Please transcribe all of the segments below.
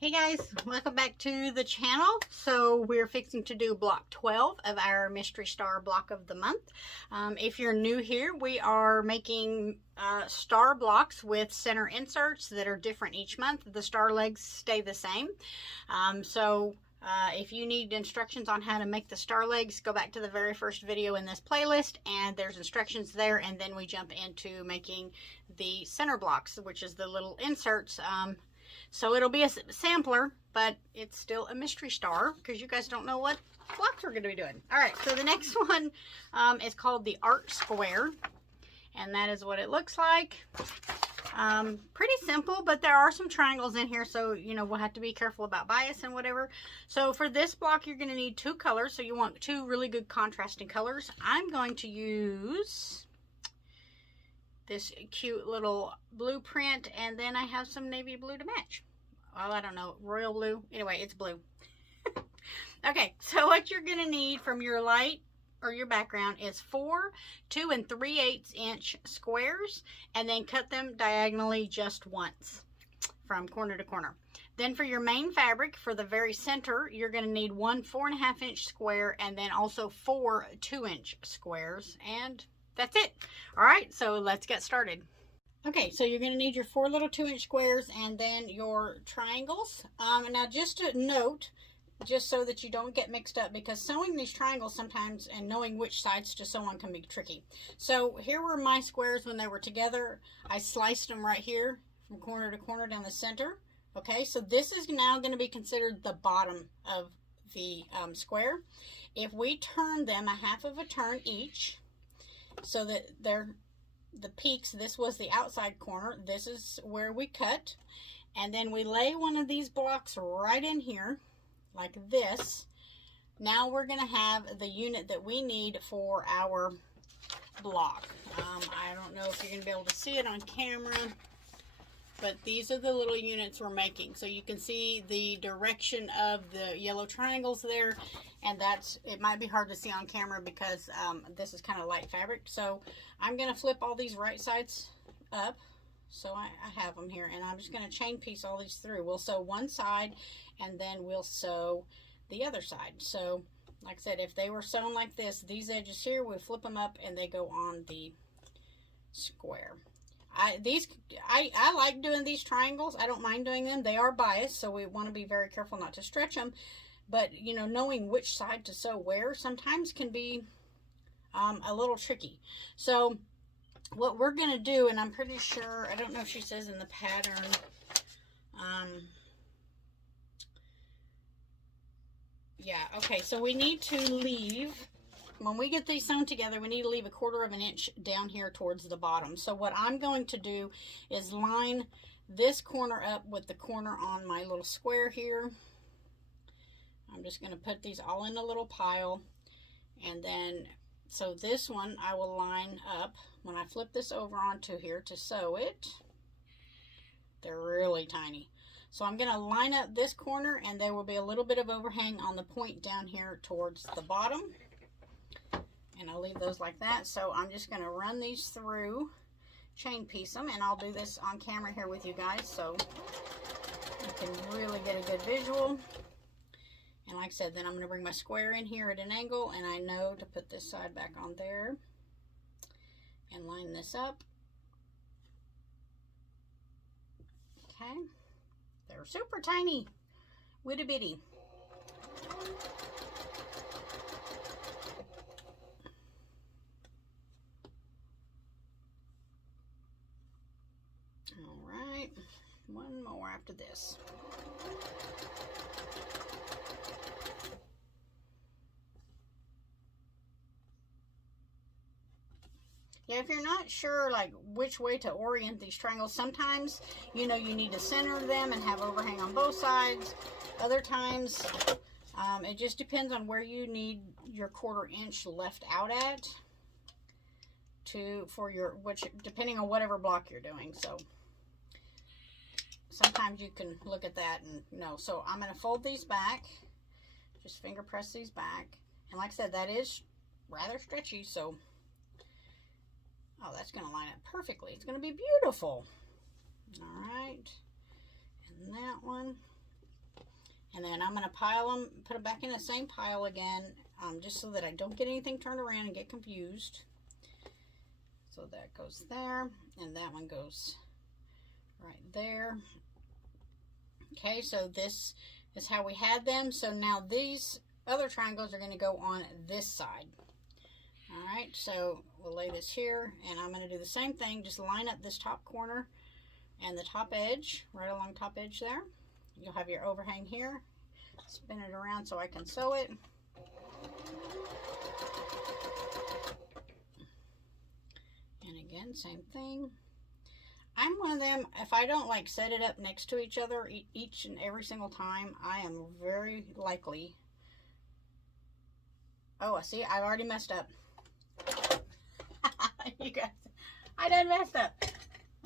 Hey guys, welcome back to the channel. So we're fixing to do block 12 of our Mystery Star block of the month. If you're new here, we are making star blocks with center inserts that are different each month. The star legs stay the same. If you need instructions on how to make the star legs, go back to the very first video in this playlist and there's instructions there, and then we jump into making the center blocks, which is the little inserts. So it'll be a sampler, but it's still a mystery star because you guys don't know what blocks we're going to be doing. All right, so the next one is called the Art Square, and that is what it looks like. Pretty simple, but there are some triangles in here, so you know we'll have to be careful about bias and whatever. So for this block, you're going to need two colors, so you want two really good contrasting colors. I'm going to use this cute little blueprint, and then I have some navy blue to match. Well, I don't know, royal blue. Anyway, it's blue. Okay, so what you're gonna need from your light or your background is 4 2 3/8 inch squares, and then cut them diagonally just once from corner to corner. Then for your main fabric, for the very center, you're going to need 1 4.5 inch square, and then also 4 2-inch squares, and that's it. All right, so let's get started. Okay, so you're going to need your 4 little 2-inch squares and then your triangles. Now just to note, just so that you don't get mixed up, because sewing these triangles sometimes and knowing which sides to sew on can be tricky. So here were my squares when they were together. I sliced them right here from corner to corner down the center. Okay, so this is now going to be considered the bottom of the square. If we turn them 1/2 of a turn each, so that they're the peaks, this was the outside corner, this is where we cut, and then we lay one of these blocks right in here like this. Now we're going to have the unit that we need for our block. I don't know if you're going to be able to see it on camera, but these are the little units we're making. So you can see the direction of the yellow triangles there, and it might be hard to see on camera because this is kind of light fabric. So I'm going to flip all these right sides up. So I have them here, and I'm just going to chain piece all these through. We'll sew one side, and then we'll sew the other side. So like I said, if they were sewn like this, these edges here, we flip them up and they go on the square. I like doing these triangles. I don't mind doing them. They are biased, so we want to be very careful not to stretch them. But, you know, knowing which side to sew where sometimes can be a little tricky. So what we're going to do, and I'm pretty sure, I don't know if she says in the pattern, yeah, okay, so we need to leave, when we get these sewn together, we need to leave 1/4 of an inch down here towards the bottom. So what I'm going to do is line this corner up with the corner on my little square here. I'm just going to put these all in a little pile, and then, so this one I will line up when I flip this over onto here to sew it. They're really tiny. So I'm going to line up this corner, and there will be a little bit of overhang on the point down here towards the bottom. And I'll leave those like that. So I'm just going to run these through, chain piece them, and I'll do this on camera here with you guys so you can really get a good visual. And like I said, then I'm going to bring my square in here at an angle, and I know to put this side back on there and line this up. Okay, they're super tiny, witty bitty. Alright, one more after this. Yeah, if you're not sure like which way to orient these triangles, sometimes, you know, you need to center them and have overhang on both sides. Other times, it just depends on where you need your 1/4 inch left out at for your, depending on whatever block you're doing. So sometimes you can look at that and know. So I'm going to fold these back, just finger press these back, and like I said, that is rather stretchy, so oh, that's going to line up perfectly. It's going to be beautiful. All right, and that one. then I'm going to pile them, put them back in the same pile again, just so that I don't get anything turned around and get confused. So that goes there, and that one goes right there. Okay, so this is how we had them. So now these other triangles are going to go on this side. All right, so we'll lay this here, and I'm going to do the same thing. Just line up this top corner and the top edge, right along top edge there. You'll have your overhang here. Spin it around so I can sew it. And again, same thing. I'm one of them, if I don't like set it up next to each other each and every single time, I am very likely. Oh, I see, I've already messed up. You guys, I done messed up.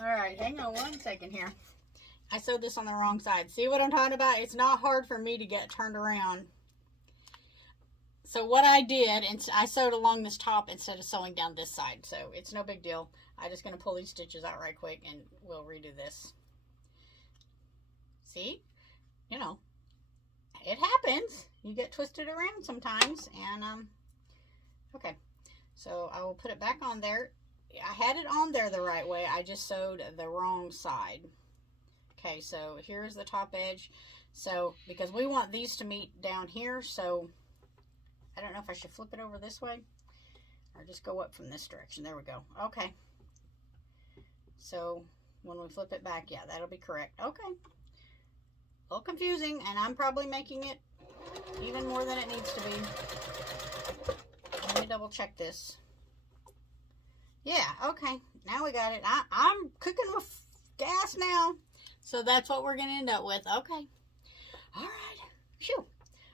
All right, hang on one second here. I sewed this on the wrong side. See what I'm talking about? It's not hard for me to get turned around. So what I did, and I sewed along this top instead of sewing down this side. So it's no big deal. I'm just going to pull these stitches out right quick and we'll redo this. See? You know, it happens. You get twisted around sometimes. And, okay. So I will put it back on there. I had it on there the right way. I just sewed the wrong side. Okay, so here's the top edge. So, because we want these to meet down here, so I don't know if I should flip it over this way or just go up from this direction. There we go. Okay. So, when we flip it back, yeah, that'll be correct. Okay. A little confusing, and I'm probably making it even more than it needs to be. Let me double check this. Yeah, okay. Now we got it. I'm cooking with gas now. So that's what we're going to end up with. Okay. All right. Phew.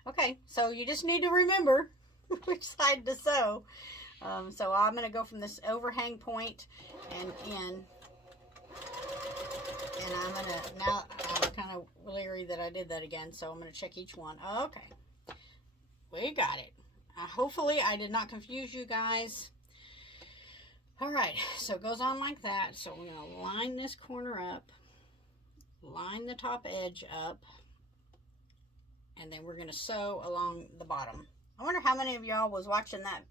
Okay, so you just need to remember which side to sew. So I'm going to go from this overhang point and in. And I'm going to, now I'm kind of leery that I did that again, so I'm going to check each one. Okay. We got it. Hopefully I did not confuse you guys. All right, so it goes on like that. So we're going to line this corner up, line the top edge up, and then we're going to sew along the bottom. I wonder how many of y'all was watching that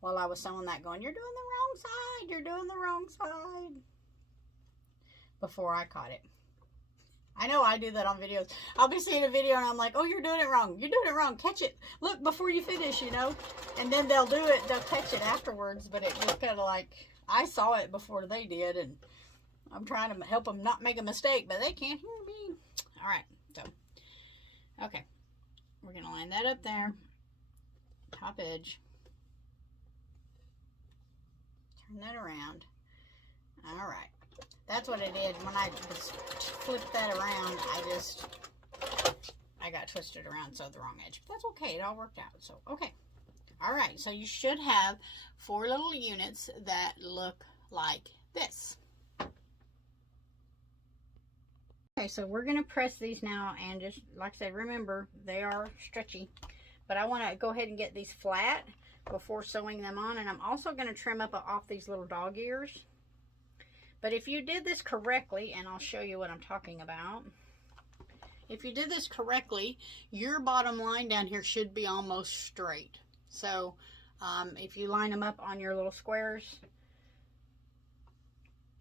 while I was sewing that going, you're doing the wrong side, you're doing the wrong side, before I caught it. I know I do that on videos. I'll be seeing a video and I'm like, oh, you're doing it wrong. You're doing it wrong. Catch it. Look before you finish, you know. And then they'll do it. They'll catch it afterwards. But it was kind of like, I saw it before they did. And I'm trying to help them not make a mistake. But they can't hear me. All right. So, okay. We're going to line that up there. Top edge. Turn that around. All right. That's what I did when I flipped that around. I got twisted around, so the wrong edge. But that's okay. It all worked out. So, okay. All right. So you should have 4 little units that look like this. Okay, so we're going to press these now, and just, like I said, remember, they are stretchy. But I want to go ahead and get these flat before sewing them on. And I'm also going to trim up off these little dog ears. But if you did this correctly, and I'll show you what I'm talking about. If you did this correctly, your bottom line down here should be almost straight. So if you line them up on your little squares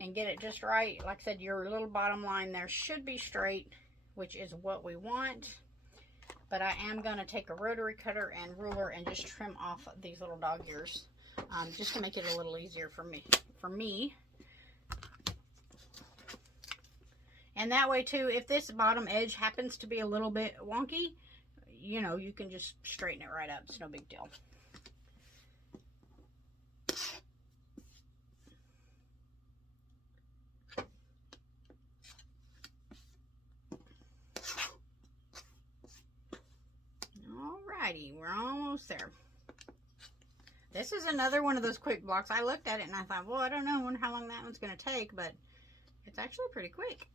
and get it just right, like I said, your little bottom line there should be straight, which is what we want. But I am going to take a rotary cutter and ruler and just trim off these little dog ears, just to make it a little easier for me. And that way too, if this bottom edge happens to be a little bit wonky, you know, you can just straighten it right up. It's no big deal. Alrighty, we're almost there. This is another one of those quick blocks. I looked at it and I thought, well, I don't know, I wonder how long that one's going to take, but it's actually pretty quick.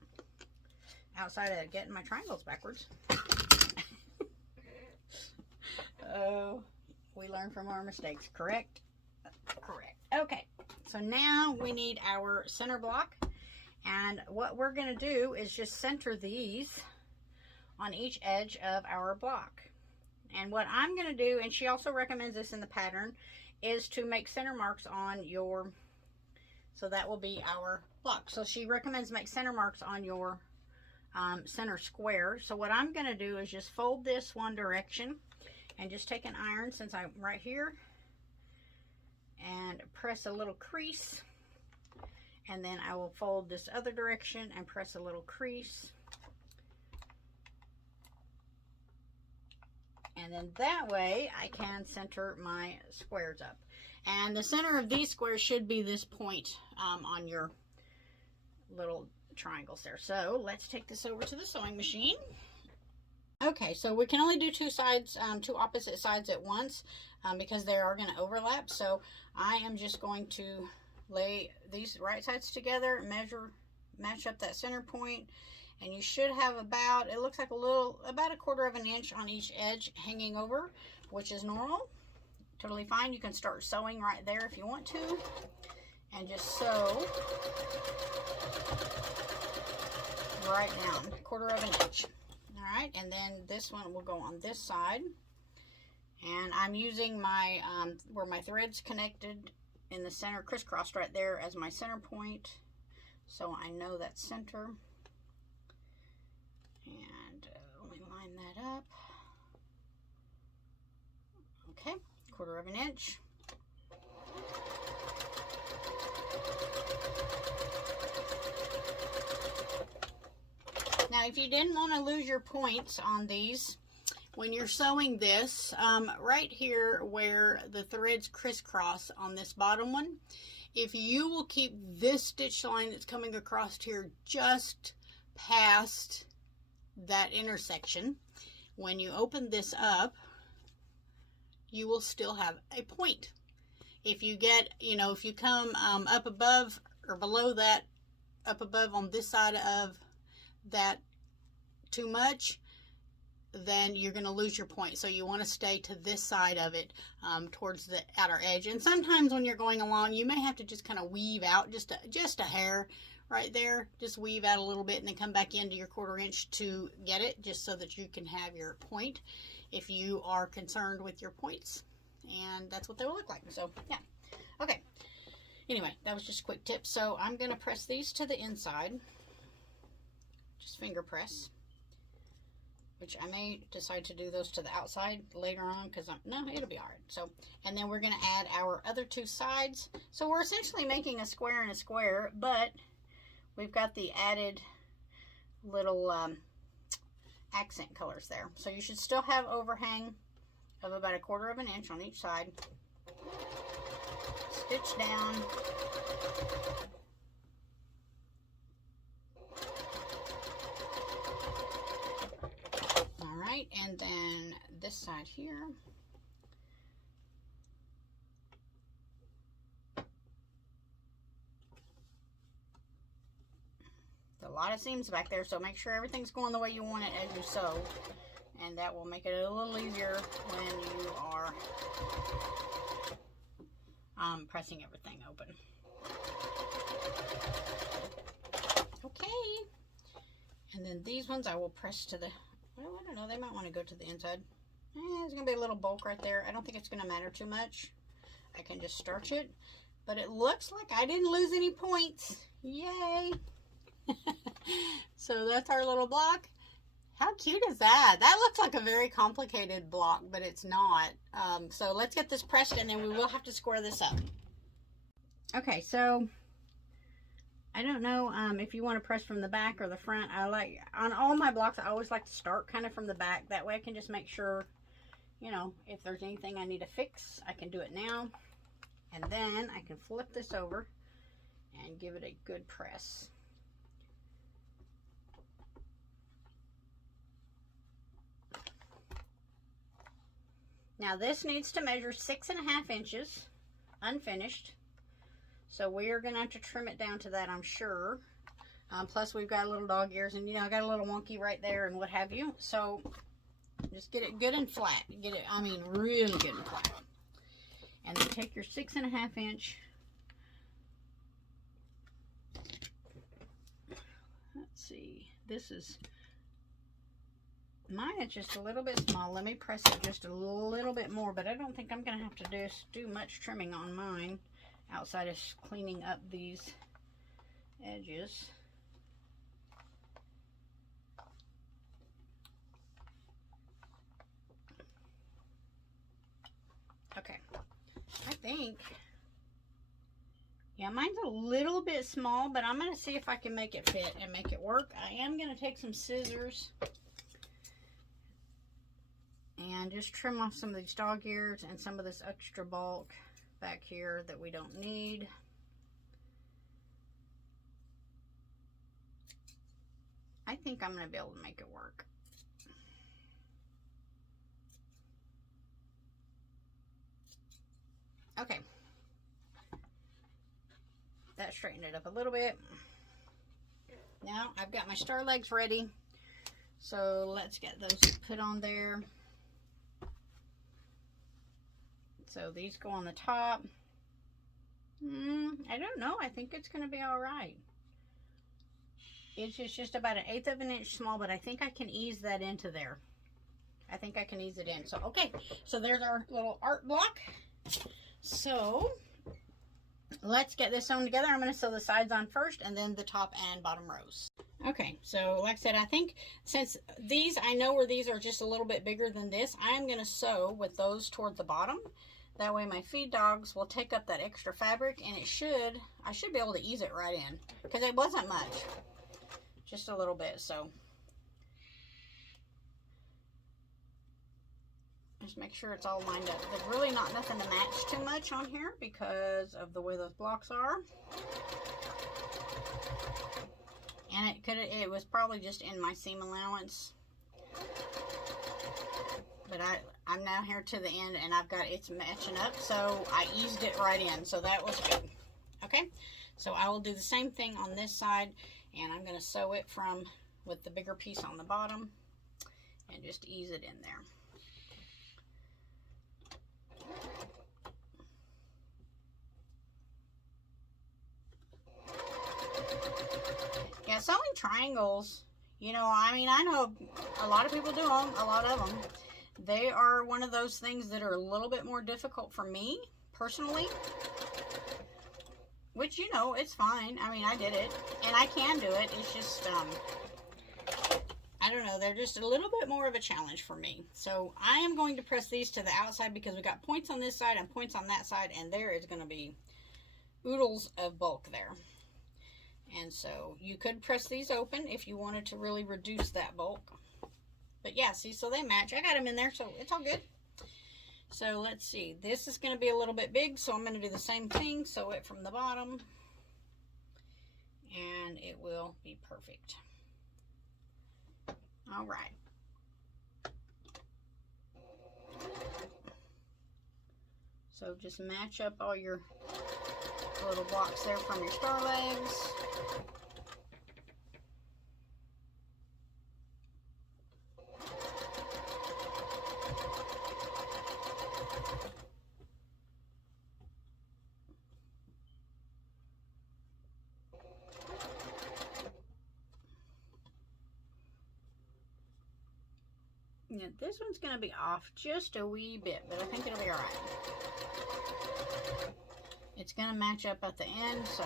Outside of getting my triangles backwards. Oh, we learn from our mistakes, correct? Correct. Okay, so now we need our center block. And what we're going to do is just center these on each edge of our block. And what I'm going to do, and she also recommends this in the pattern, is to make center marks on your, so that will be our block. So she recommends make center marks on your center square. So what I'm going to do is just fold this one direction and just take an iron, since I'm right here, and press a little crease. And then I will fold this other direction and press a little crease. And then that way I can center my squares up. And the center of these squares should be this point on your little triangles there. So let's take this over to the sewing machine. Okay, so we can only do two sides, two opposite sides at once because they are going to overlap. So I am just going to lay these right sides together, match up that center point, and you should have about, it looks like about 1/4 of an inch on each edge hanging over, which is normal, totally fine. You can start sewing right there if you want to, and just sew right down, 1/4 of an inch. All right, and then this one will go on this side, and I'm using my where my threads connected in the center, crisscrossed right there, as my center point, so I know that's center. And let me line that up. Okay, 1/4 of an inch. Now, if you didn't want to lose your points on these, when you're sewing this, right here where the threads crisscross on this bottom one, if you will keep this stitch line that's coming across here just past that intersection, when you open this up, you will still have a point. If you get, if you come up above or below that, up above on this side of that too much, then you're going to lose your point. So you want to stay to this side of it, towards the outer edge. And sometimes when you're going along, you may have to just kind of weave out just a hair right there. Just weave out a little bit and then come back into your 1/4 inch to get it, just so that you can have your point if you are concerned with your points. And that's what they will look like. So yeah. Okay. Anyway, that was just a quick tip. So I'm going to press these to the inside. Just finger press. Which I may decide to do those to the outside later on, because no, it'll be all right. So, and then we're going to add our other two sides. So we're essentially making a square and a square, but we've got the added little accent colors there. So you should still have overhang of about 1/4 of an inch on each side. Stitch down. And then this side here. There's a lot of seams back there, so make sure everything's going the way you want it as you sew. And that will make it a little easier when you are pressing everything open. Okay. And then these ones I will press to the, well, I don't know, they might want to go to the inside. There's going to be a little bulk right there. I don't think it's going to matter too much. I can just starch it. But it looks like I didn't lose any points. Yay! So that's our little block. How cute is that? That looks like a very complicated block, but it's not. So let's get this pressed, and then we will have to square this up. Okay, so I don't know if you want to press from the back or the front. On all my blocks, I always like to start kind of from the back. That way I can just make sure, if there's anything I need to fix, I can do it now. And then I can flip this over and give it a good press. Now this needs to measure 6.5 inches, unfinished. So we're going to have to trim it down to that, I'm sure. Plus we've got little dog ears, and I got a little wonky right there and what have you. So just get it good and flat. Get it, really good and flat. And then take your 6.5 inch. Let's see. This is Mine is just a little bit small. Let me press it just a little bit more, but I don't think I'm going to have to do much trimming on mine outside of cleaning up these edges. Okay, I think, yeah, mine's a little bit small, but I'm going to see if I can make it fit and make it work. I am going to take some scissors and just trim off some of these dog ears and some of this extra bulk back here that we don't need. I think I'm going to be able to make it work. Okay. That straightened it up a little bit. Now I've got my star legs ready. So let's get those put on there. So these go on the top. I don't know. I think it's going to be all right. It's just about 1/8 of an inch small, but I think I can ease that into there. I think I can ease it in. So, okay. So there's our little art block. So let's get this sewn together. I'm going to sew the sides on first and then the top and bottom rows. Okay, so like I said, I think since these, I know where these are just a little bit bigger than this, I'm going to sew with those toward the bottom. That way my feed dogs will take up that extra fabric, and I should be able to ease it right in, because it wasn't much, just a little bit. So just make sure it's all lined up. There's really not nothing to match too much on here because of the way those blocks are. And it was probably just in my seam allowance. But I'm now here to the end, and I've got it's matching up, so I eased it right in. So that was good. Okay, so I will do the same thing on this side, and I'm going to sew it with the bigger piece on the bottom and just ease it in there. Yeah, sewing triangles, you know, I mean, I know a lot of people do them, a lot of them. They are one of those things that are a little bit more difficult for me, personally. Which, you know, it's fine. I mean, I did it, and I can do it. It's just, I don't know, they're just a little bit more of a challenge for me. So I am going to press these to the outside because we got points on this side and points on that side, and there is going to be oodles of bulk there. And so you could press these open if you wanted to really reduce that bulk. But yeah, see, so they match. I got them in there, so it's all good. So let's see. This is going to be a little bit big, so I'm going to do the same thing. Sew it from the bottom, and it will be perfect. All right. So just match up all your little blocks there from your star legs. Yeah, this one's going to be off just a wee bit, but I think it'll be all right. It's going to match up at the end, so.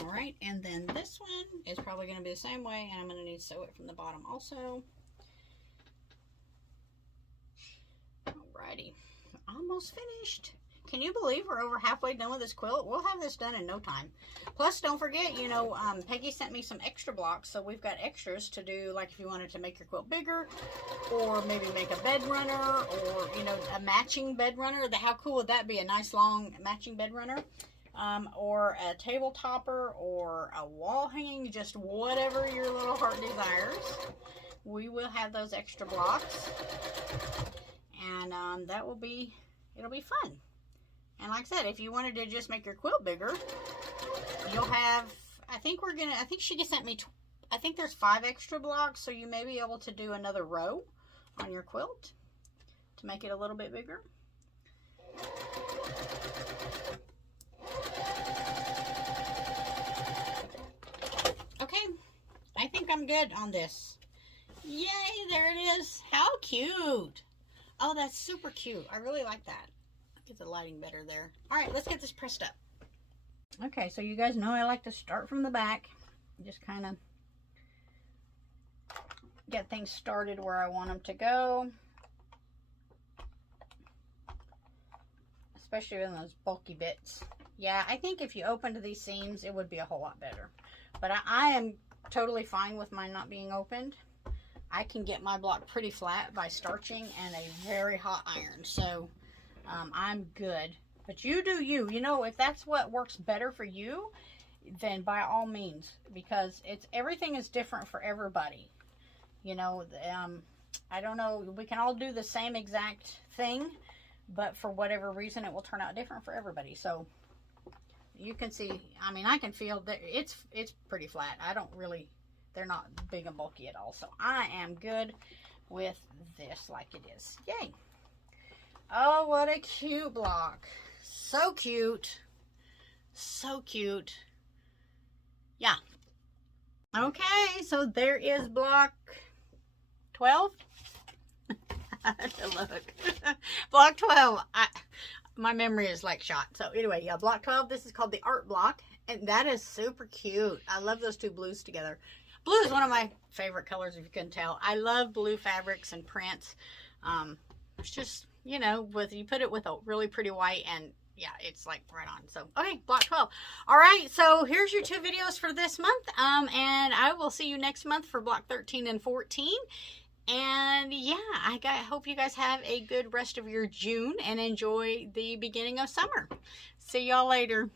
All right, and then this one is probably going to be the same way, and I'm going to need to sew it from the bottom also. Alrighty, almost finished. Can you believe we're over halfway done with this quilt? We'll have this done in no time. Plus, don't forget, you know, Peggy sent me some extra blocks, so we've got extras to do, like if you wanted to make your quilt bigger, or maybe make a bed runner, or, you know, a matching bed runner. How cool would that be? A nice long matching bed runner, or a table topper, or a wall hanging, just whatever your little heart desires. We will have those extra blocks, and it'll be fun. And like I said, if you wanted to just make your quilt bigger, you'll have, I think she just sent me, I think there's 5 extra blocks, so you may be able to do another row on your quilt to make it a little bit bigger. I'm good on this. Yay, there it is. How cute. Oh, that's super cute. I really like that. Get the lighting better there. All right, let's get this pressed up. Okay, so you guys know I like to start from the back. Just kind of get things started where I want them to go. Especially in those bulky bits. Yeah, I think if you opened these seams, it would be a whole lot better. But I am totally fine with mine not being opened. I can get my block pretty flat by starching and a very hot iron. So I'm good. But you do you. You know, if that's what works better for you, then by all means. Because everything is different for everybody. You know, I don't know. We can all do the same exact thing. But for whatever reason, it will turn out different for everybody. So you can see, I mean, I can feel that it's pretty flat. They're not big and bulky at all. So I am good with this like it is. Yay. Oh, what a cute block. So cute. So cute. Yeah. Okay, so there is block 12. Look. Block 12. My memory is like shot. So anyway, yeah, block 12. This is called the art block. And that is super cute. I love those two blues together. Blue is one of my favorite colors, if you couldn't tell. I love blue fabrics and prints. It's just, you know, you put it with a really pretty white, and yeah, it's like right on. So, okay, block 12. All right, so here's your 2 videos for this month. And I will see you next month for block 13 and 14. And yeah, I hope you guys have a good rest of your June and enjoy the beginning of summer. See y'all later.